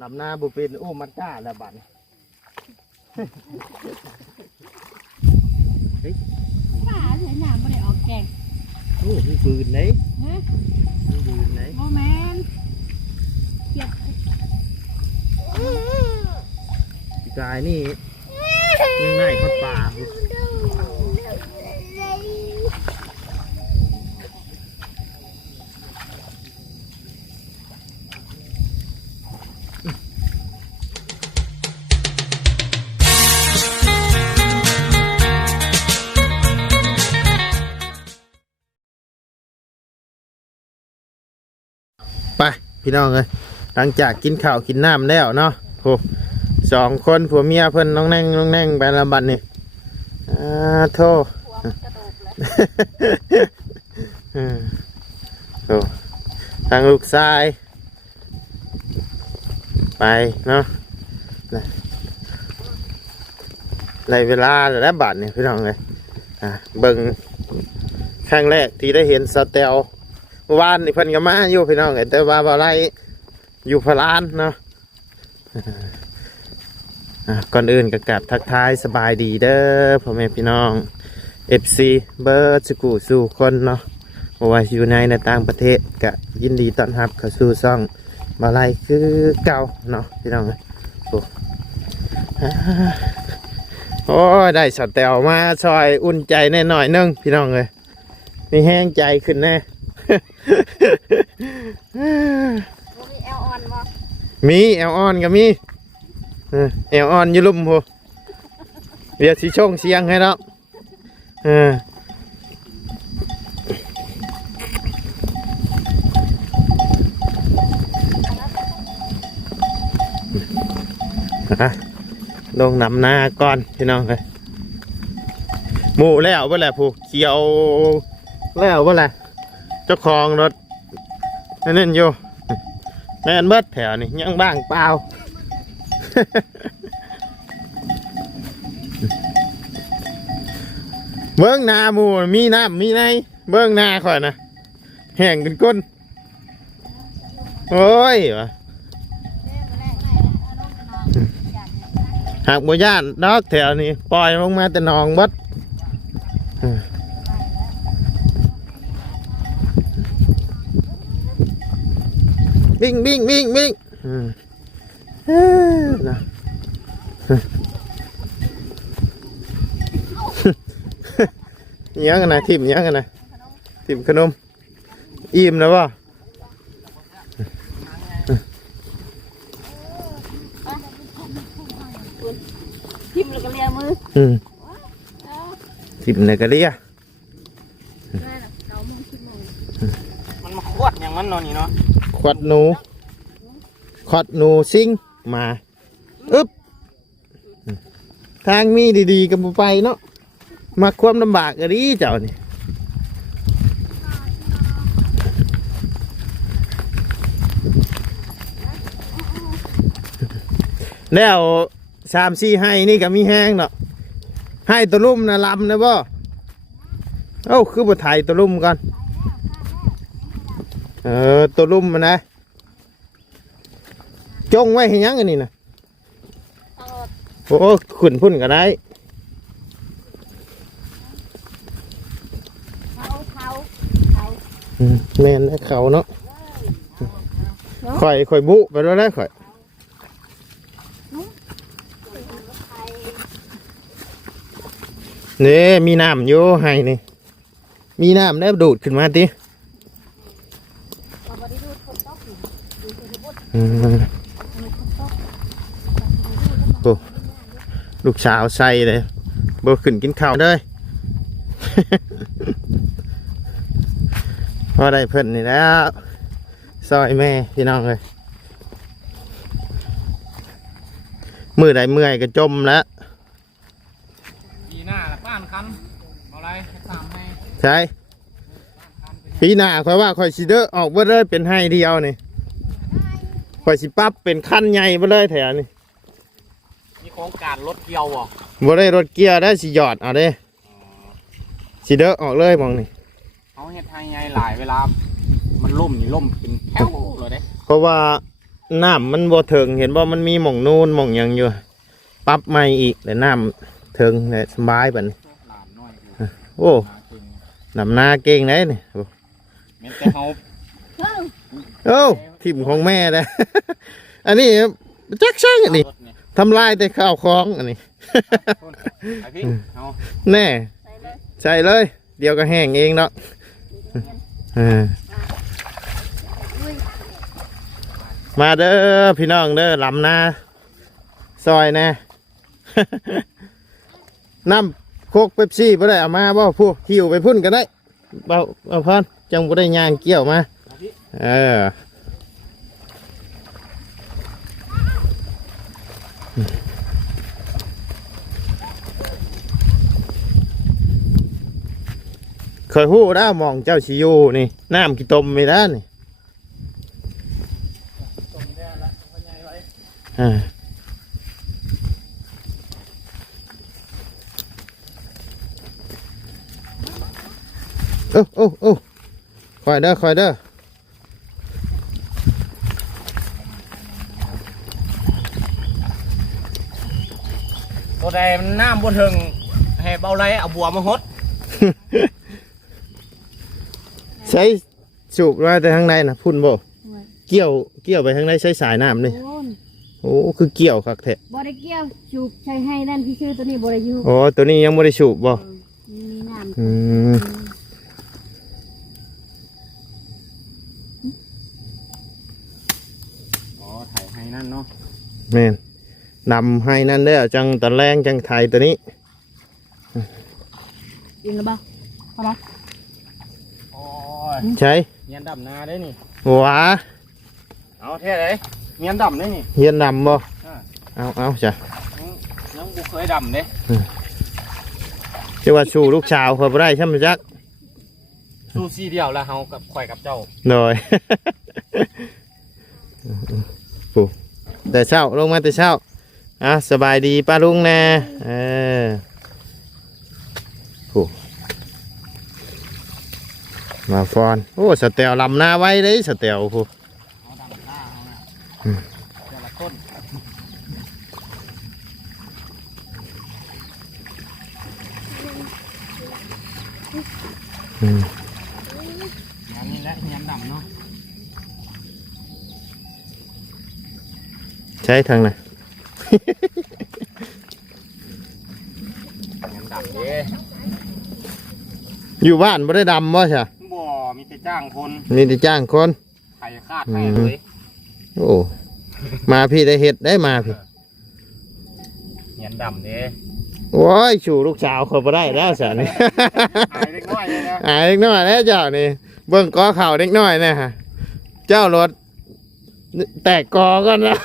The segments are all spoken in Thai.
เนาะลำหน้าบุเป็นโอ้มันกล้าแล้วบัดนี้ป้าใช้น้ำไม่ได้ออกแกงโอ้มีปืนไหนฮะมีปืนไหนโมแมนเก็บพี่กายนี่ยังไงเขาป่า พี่น้องเลยหลังจากกินข้าวกินน้ำแล้วเนาะโอ้สองคนผัวเมียเพิ่นน้องแน่งน้องแน่งไปละบัดนี่อ่าโทษทางลูกชาย ไปเนาะนะในเวลาแล้วบัดนี่พี่น้องเลยอะเบิ่งครั้งแรกที่ได้เห็นสเตล มื่อวานนี่เพิ่นก็มาอยู่พี่น้องเอ้ยแต่ว่าบ่ไรอยู่พลานเนาะก่อนอื่นก็กลับทักทายสบายดีเด้อพ่อแม่พี่น้อง FC เบิร์ดสกูสู่คนเนาะบ่ว่าอยู่ในในต่างประเทศก็ยินดีต้อนรับเข้าสู่ซ่องมาไลยคือเก่าเนาะพี่น้องโอ้โอ้ได้สแตลมาซอยอุ่นใจแน่หน่อยนึงพี่น้องเลยมีแห้งใจขึ้นแน่ มีแอลออนบ่มีแอลออนก็มีเออแอลออนอยู่ลุ่มพูเดี๋ยวสิชงเสียงให้แล้วเอออะลงนำหน้าก่อนพี่น้องเลยหมูแล้วว่าแหละผูเขียวแล้วว่าแหละ จ้าของรถนั่นอยู่แม่นเบิดแถวนี่ยังบ้างเปล่าเบิ้งนาหมูมีน้ำมีในเบิ้งนาข่อยนะแห้งกันก้นโอ้ยวะเด้มากไหาลงนอนอย่างนี้หากบ่ย่านดอกแถวนี้ปล่อยลงมาแต่นองบด วิ่งวิ่งวิ่งวิ่งอืมเนะอิหยังกันนะทิมอิหยังกันนะทิมขนม อิ่มแล้วป่ะทิมแล้วก็เลียมืออืมเอาทิมในกะเลียมันมาขวดอย่างมันนอนนี่เนาะ ขวดหนูขวดหนูซิงมาอึ๊บทางมีดีๆกับไปเนาะมาความลำบากก็ดีเจ้านี่แล้วสามสี่ให้นี่ก็มีแห้งเนาะให้ตัวลุ่มนะลำนะบ่เอ้าคือบ่ถ่ายตัวลุ่มก่อน เออตัวลุ่มมันนะจงไว้ให้ยังอันนี้นะเอาโอ้ขุนพุ่นก็ได้แม่นนะเขาเนาะข่อยข่อยบุไปแล้วนะข่อยนี่มีน้ำอยู่ให้นี่มีน้ำได้ดูดขึ้นมาติ เอาบ่ได้ดูดคนตอกอยู่ดูสิบ่ อืม มีคนตอก โอ้ลูกสาวใส่เลยบ่ขึ้นกินข้าวเลยพอได้เพิ่นนี่แล้วซอยแม่พี่น้องเลยมือใดเมื่อยก็จมแล้วปีหน้าละป้านคันเอาอะไรให้ตามให้ใช่ปีหน้าค่อยว่าค่อยสิเดอออกบ่เลยเป็นให้เดียวนี่ ค่อยสิปรับเป็นขั้นใหญ่บ่เลยแถวนี่มีโครงการรถเกี่ยวบ่บ่ได้รถเกียร์ได้สิหยอดเอาเด้สิเดอออกเลยมองนี่เขาเฮ็ดให้ไงหลายเวลา มันล่มนี่ล่มเป็นแถวเลยเด้เพราะว่าน้ำมันบ่เถิงเห็นบ่มันมีหม่องนูนหม่องหยังอยู่ปรับใหม่อีกแต่น้ำเถิงและสบายบัดนี้หลานน้อยอยู่โอ้หาเก่งนำหน้าเก่งได้นี่โอ้แม่นแต่เฮาเอ้า โอ้ทิมของแม่นะอันนี้จักใช่อันนี้รถนี่ทำลายแต่ข้าวของอันนี้คนไอพี่เอาแน่ใส่เลยใช่เลย เดี๋ยวก็แห้งเองเนาะอ่าอุ้ยมาเด้อพี่น้องเด้อลำนาซอยแน่น้ำโคกเป๊ปซี่บ่ได้เอามาบ่พวกหิวไปพุ่นกันได้เบาเอาพอนจังบ่ได้ย่างเกี่ยวมาเอาพี่เอ เคยหู้ได้มองเจ้าชิอยูนี่น้ำกี่ตมไม่ได้นี่ตรงนี้ละพ่อใหญ่ไว้อ่าโอ้โอ้โอ้คอยเด้อคอยเด้อ ใดมันน้ำบนถึงให้เบาไรเอาบัวมาหดใช้สูบมาแต่ทางในนะพุ่นบ่อุ้ยเกี่ยวเกี่ยวไปทางในใช้สายน้ำนี่โอ้ยโอ้คือเกี่ยวคักแท้บ่ได้เกี่ยวจูบใช้ให้นั่นพี่ชื่อตัวนี้บ่ได้อยู่โอ้ตัวนี้ยังไม่ได้สูบบ่มีน้ำอืมอ๋อถ่ายให้นั่นเนาะแม่น นำให้นั่นเด้อจังตะแรงจังไทยตัวนี้กินหรือเปล่าพอละโอ้ยใช้เงียนดำนาได้นี่หวาเอาเท่เลยเงียนดำได้นี่เฮียนนำบ่อ่าเอาเอาจ้ะยังยังบุเคยดำเด้จะว่าชูลูกชาวเขาบ่ได้ใช่ไหมจักสู้ซีเดียวแล้วเฮากับข่อยกับเจ้าหน่อยปูแต่เช้าลงมาแต่เช้า อะสบายดีป้าลุงแน่เออปูมาฟอน โอ้สเตลลำหน้าไว้เลยสเตลปูเอาดำหน้าเอาน่ะอืมแต่ละต้นอืมอย่างนี้แหละเงียนดำเนาะใช้ทางไหน เงียนดำเด้อยู่บ้านไม่ได้ดำบ่ใช่บ่มีแต่จ้างคนมีแต่จ้างคนไข่คาดแม่เลยโอ้มาพี่ได้เห็ดได้มาพี่เงียนดำเด้โอ้ยชูลูกสาวเขาบ่ได้แล้วสานี่อายเล็กน้อยเลยนะอายเด็กน้อยแล้วเจ้านี่เบิ่งกอเข่าเด็กน้อยนะฮะเจ้ารถแตกกอก่อนนะ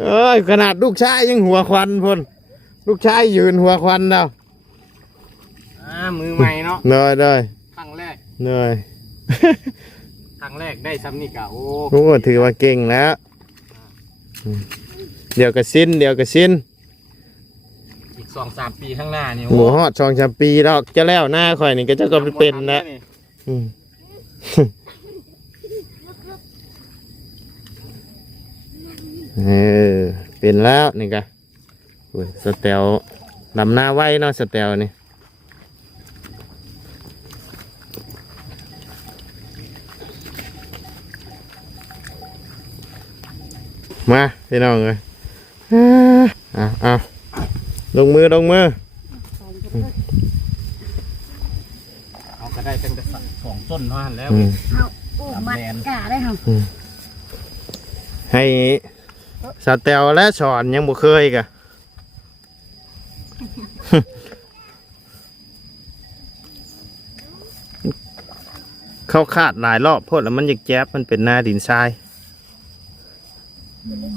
เอ้ยขนาดลูกชายยังหัวควันพ่นลูกชายยืนหัวควันแล้วอ่ามือใหม่เนาะเหนื่อยเลยครั้งแรกเหนื่อยครั้งแรกได้ซ้ำนี่กะโอ้โอ้ถือว่าเก่งแล้วอืมเดี๋ยวก็สิ้นเดี๋ยวก็สิ้นอีกสองสามปีข้างหน้านี่หมูฮอดสองสามปีแล้วจะแล้วหน้าข่อยนี่ก็จะก็เป็นแล้ว อืม เออเป็นแล้วนี่กะโอ้ยสเตลลำหน้าไว้เนาะสเตลนี่มาพี่น้องเลยอะเอาลงมือลงมือเอาก็ได้ตั้งแต่สองต้นเท่านั้นแล้วอืมเอาโอ้มัดกะได้ครับให้ สเตลและสอนยังบ่เคยกะ เข้าคาดหลายรอบโพดแล้วมันอยากแจ๊บมันเป็นหน้าดินทราย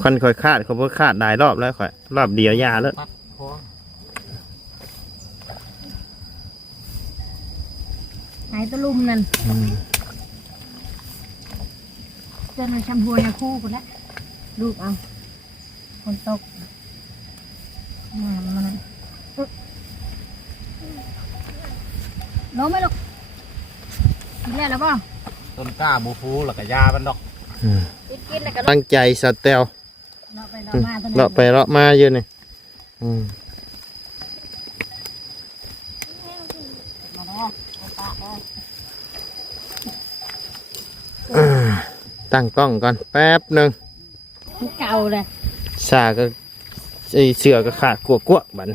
คนค่อยคาดเขาเพิ่คาดหลายรอบแล้วค่อยรอบเดียวยาแล้วปัดคอหายตะลุมนั่นเจนชมพูในคู่คนละลูกเอา คนตกมามานั่นอึ๊บลงไหมลูกกินแล้วหรือเปล่าต้นกล้าบูฟูแล้วก็ยามันดอกอืมกินกินแล้วก็ตั้งใจสแตลเลาะไปเลาะมาตัวนั้นเลาะไปเลาะมาอยู่นี่อืมมาเด้อเอาปะเด้ออ่าตั้งกล้องก่อนแป๊บหนึ่งมันเก่าเลย สาก็ไอเสือก็ขาดกลัวกลัวบัดน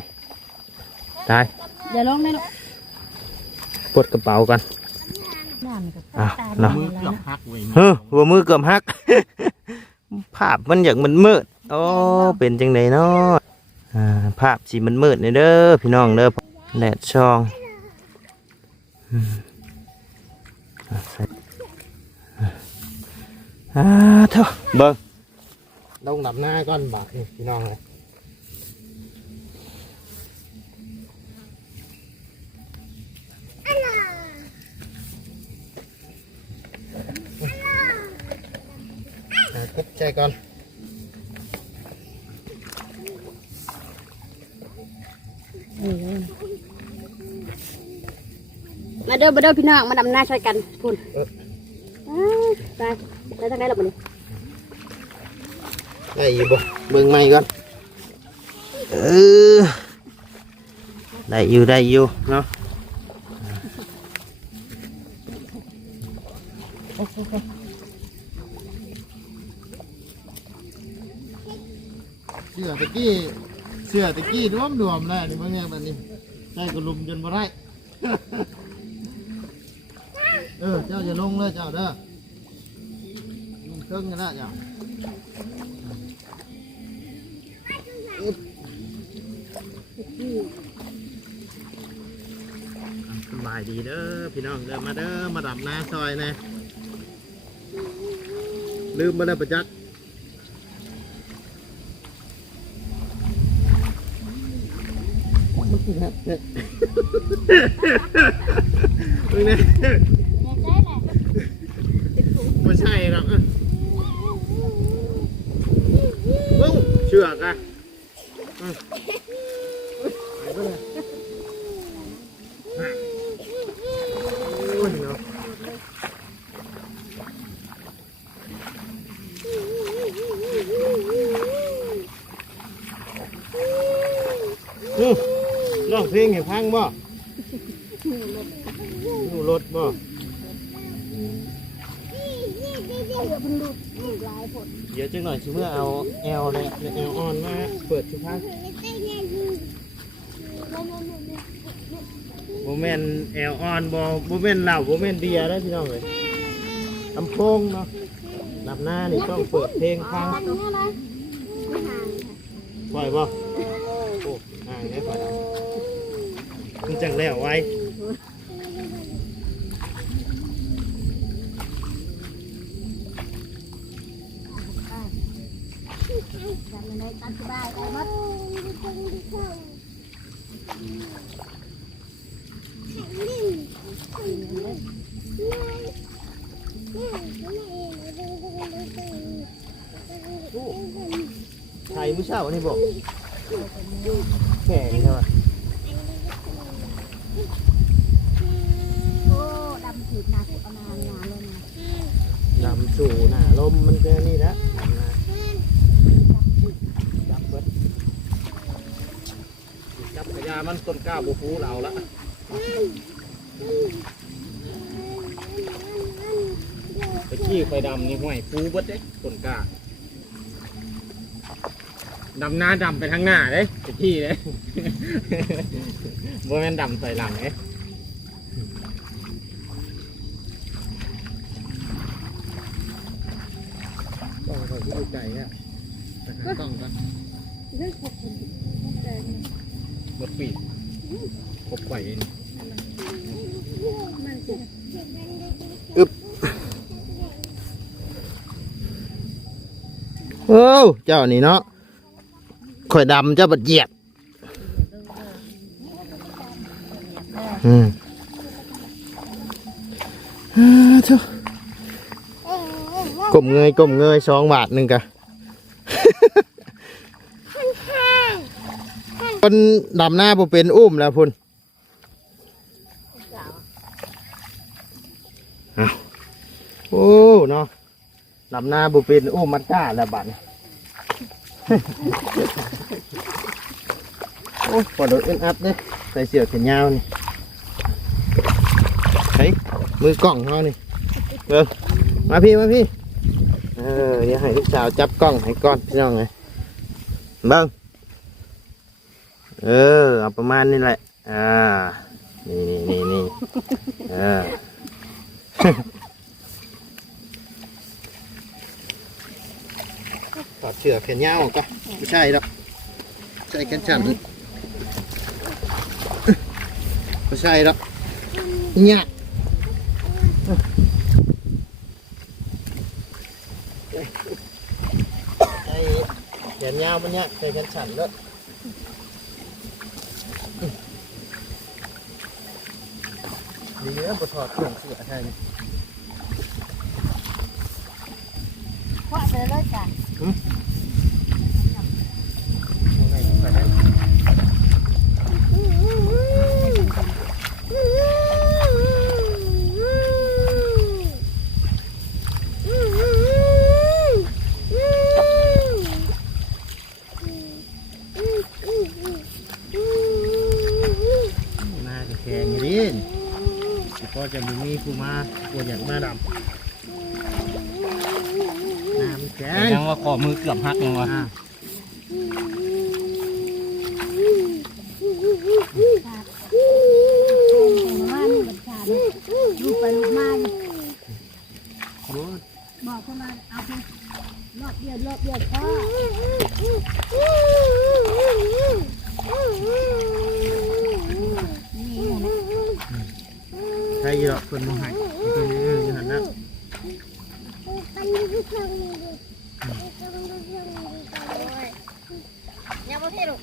ตายอย่าลงได้หรอกปวดกระเป๋าก่อนนั่นก็อะตายเนาะมือแล้เกืวอบนะหักเว้ยเฮ้อหัวมือเกือบหัก ภาพมันอย่างมันมืดโอ้เป็นจังไดเนาะอ่าภาพสีมันมืดนี่เด้อพี่น้องเด้อแดดช่องอืมอะใส่อ่าเถอะเบิ้ง ลงดับหน้าก่อนบาดนี่พี่น้องเลยอะกุบใจก่อนเออมาเด้อมาเด้อพี่น้องมาดำหน้าช่วยกันพูนอ้าวไปไปทางไหนหรอมันนี่ ได้อยู่บ่เบิ่งใหม่ก่อนเออได้อยู่ได้อยู่เนาะเสื้อตะกี้เสื้อตะกี้รวมรวมแล้วนี่เบิ่งแง่มันนี่ใส่กระลุมจนบ่ได้ เออเจ้าจะลงเลยเจ้าเด้อลงเครื่องกันละเจ้า สบายดีเด้อพี่น้องเด้อมาเด้อมาดับน้าซอยนะลืมมาได้อประจักษ์มึงเนี่ยไม่ใช่หรอกมึงเชือกอะอืมไปไปเลยโอ้ยเนาะอืมร้องเพ ลงให้ฟังบ่อยู่รถบ่เดี๋ยวจังหน่อยชิเมื่อเอาแอลเลยแอลออนมาเปิดชุพักโมเมนแอลออนบอโมเมนเหล้าโมเมนเบียร์ได้พี่น้องเลยลำโพงเนาะหลับหน้านี่ต้องเปิดเพลงฟังปล่อยบ่โอ้ห่างได้ปล่อย มันจังแล้วไว้จำเลยตามสบายได้หมดไทยผู้เช่านี่บอกแข่งใช่ไหม โอ้ดำผิดหนักประมาณงานเลยนะ ดำสู่หน้า ลมมันก็นี่ละจับเบิดจับกระยามันต้นกล้าบูฟูเราละตะกี้ไฟดำนี่ห้วยฟูเบิดเด้ต้นกล้าดำหน้าดำไปทางหน้าเด้ตะกี้เด้บ่แมนดำใส่หลังเด้ ต้อง ใส่ที่ดูใจเนี่ยต้องกันหมดปีกครบไข่เองโอ้เจ้านี่เนาะข่อยดำเจ้าบัดเหยียบอืมอ่าเถอะ กลมเงยกลมเงยสองบาทหนึ่งกะคนดำหน้าบ่เป็นอุ้มแล้วพุ่นเอาโอ้เนาะลำหน้าบุเป็นโอ้มันกล้าละบัดนี้โอ้ปวดรถอึนอัดเลยใส่เสื้อแขนยาวนี่เฮ้ยมือกล้องเขานี่เออมาพี่ มาพี่เออเดี๋ยวให้ลูกสาวจับกล้องให้ก่อนพี่น้องไงเบิ้งเออเอาประมาณนี้แหละ อ่า นี่นี่นี่นี่เออถอดเชือกแขนยาวกก็ไม่ใช่หรอกใช่แขนสั้นไม่ใช่หรอกเนี่ยไอ้แขนยาวมันเนี่ยใส่กันฉันแล้วดีแล้วบทถอดเครื่องเสือใช่ไหมเพราะเดินเลยจะแข่งอย่างนี้ก็จะมีมีผู้มา ปวดอย่างมาดำน้ำแข็งยังว่าขอมือเกือบหักยังวะ อ่า มานี่บัญชาเลยลูกไปลูกมานี่ โอ้ย บอกเขามาเอาไปรอบเดียวรอบเดียวพอนี่นะ ใช่หรอกคนมองหายคนนี้อยู่หันหน้า ยังไม่เท่หรอก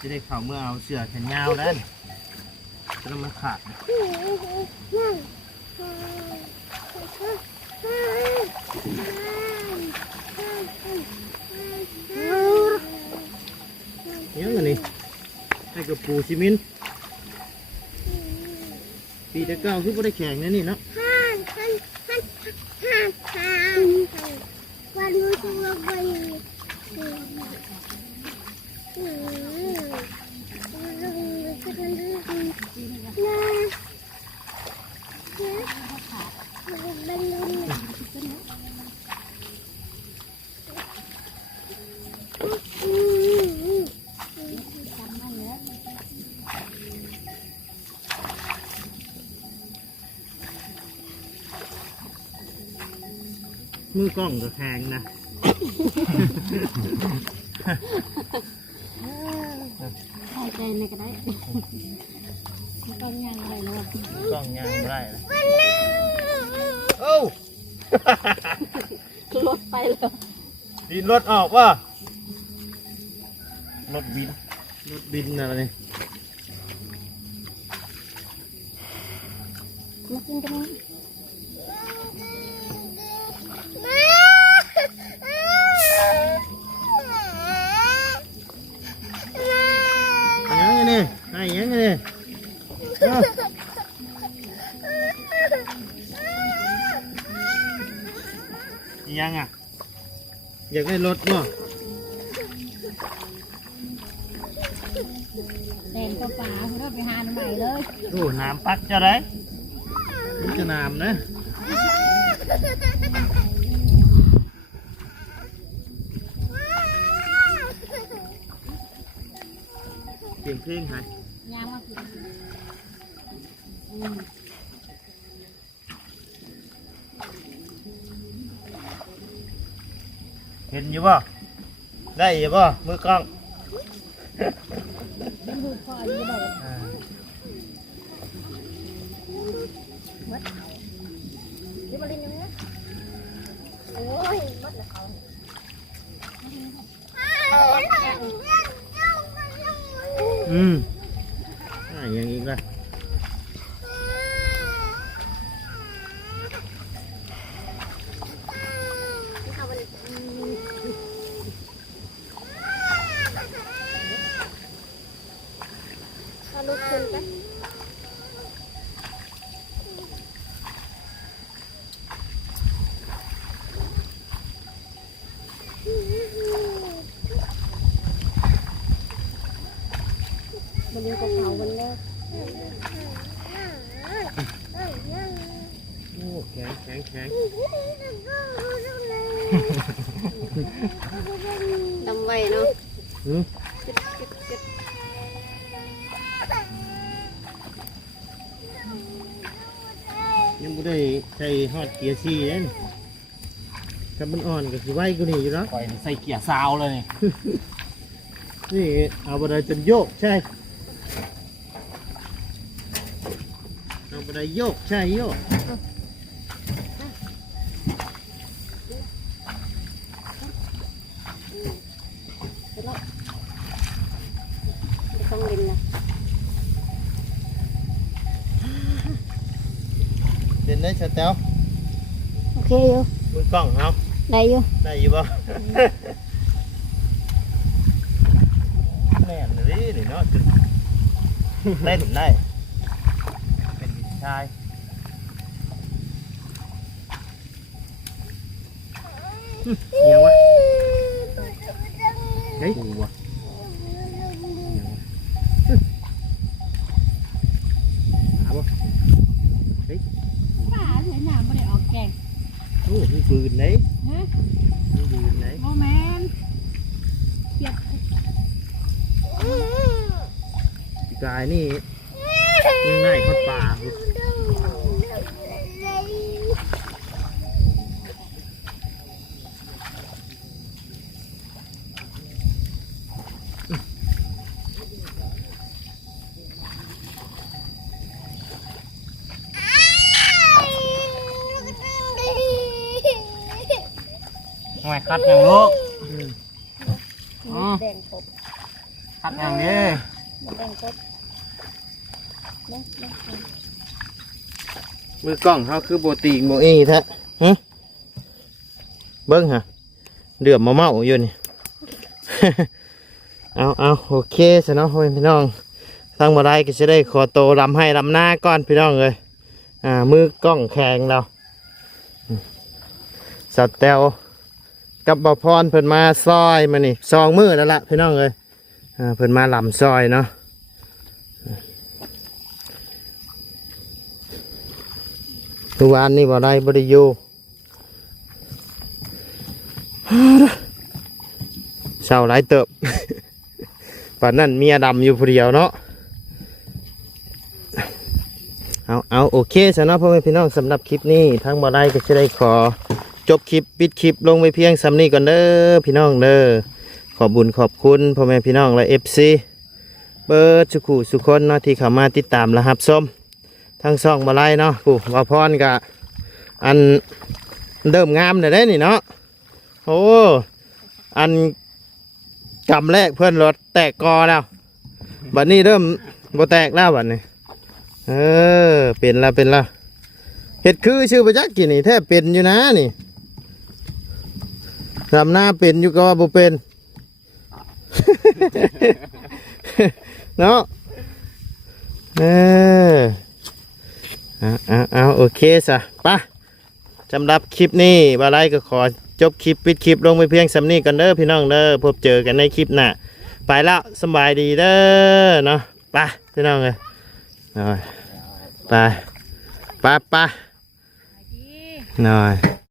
จะได้เข่าเมื่อเอาเสือแขนยาวแล้วจะต้องมันขาดนะเยังไงนี่ให้กับปูซิมินปีตะเก้าคือไม่ได้แข่งนะนี่เนาะ วันนู้นตัวไปนะ มือกล้องก็แข่งนะใช่ใจในก็ได้ต้องยังอะไรเนาะกล้องยางไม่ได้นะโอ้รถไปแล้วดินรถออกว่ะรถบินรถบินอะไรนี่มากินกันไหม ยังไงนี่ไอ้ยังไงนี่เอ้ายังอะ อยากได้รถมั้งแดงตัวป่าเราไปหาหน่อใหม่เลย โอ้น้ำปักจะได้นี่จะน้ำนะ อยู่ป่ะได้อยู่ป่ะมือกล้องเป็นหูคออยู่เลยอ่าเดี๋ยวมาเล่นยังไงโอ้ยมดเลยเขา อืม คนนี้ก็เผากันแล้วโอ้แข็งแข็งแข็งดำไว้เนาะหืมยังบ่ได้ใส่ฮอดเกียร์ซี่เด้นถ้ามันอ่อนก็สิไวกว่านี้อยู่เนาะคอยใส่เกียร์ซาวเลย นี่นี่เอาบันไดจนโยกใช่ อาบันไดโยกใช่โยกต้องเล่นนะเดินได้ชัดแต้วโอเคอยู่มือกล้องเอาได้อยู่ได้อยู่บ่แม่นเลยนี่เนาะจุดเต้นได้ เป็นวิชายเอียงวะเฮ้ยกูวะหาบ่ป้าเสียหน้าไม่ได้ออกแกงโอ้มีปืนไหนฮะมีปืนไหนโมแมนเกียบปีกายนี่ยังง่ายเข้าป่าอยู่ ทำไมคัดอย่างลูกอืมแดงกบคัดอย่างนี้แดงกบเนาะเนาะมือกล้องเขาคือโบตีงโบอีแท้ฮะเบิ้งฮะเดือบมาเมาอยู่นี่ เอาเอาโอเคสเนาะพ่อแม่พี่น้องทางบ่ได้ก็จะได้ขอโตวลำให้ลำหน้าก่อนพี่น้องเลยอ่ามือกล้องแข็งเราอืมสัตว์แตว กับบพรเพิ่นมาซอยมานี่ซองมือแล้วล่ะพี่น้องเลยอ่าเพิ่นมาลำซอยเนาะทุกวันนี้บ่ได้บ่ได้อยู่เศร้าหลายเติบป่านนั้นเมียดำอยู่ผู้เดียวเนาะเอาเอาโอเคสำหรับพ่อแม่พี่น้องสำหรับคลิปนี้ทั้งบ่ได้ก็จะได้ขอ จบคลิปปิดคลิปลงไปเพียงสำนี้ก่อนเด้อพี่น้องเด้อขอบบุญขอบคุณพ่อแม่พี่น้องและเอฟซีเบิร์ดสุขุสุคนเนาะที่เข้ามาติดตามและรับชมทั้งสองมาไล่เนาะผู้ว่าพรกะอันเดิมงามเลยได้นี่เนาะโอ้อันกำแรกเพื่อนรถแตกกอแล้วบัดนี้เริ่มบ่แตกแล้วบัดนี้เออเป็นละเป็นละเห็ดคือชื่อประจักษ์กี่นี่แทบเป็นอยู่นะนี่ ดำหน้าเป็นอยู่ก็ว่าบ่เป็น เนาะเออเอาเอาเอาโอเคสะปะสำหรับคลิปนี้บาไลก็ขอจบคลิปปิดคลิปลงไปเพียงสำนี้กันเด้อพี่น้องเด้อพบเจอกันในคลิปหน้าไปแล้วสำบายดีเด้อเนาะไปพี่น้องเลยเอาไปไปไปไปหน่อย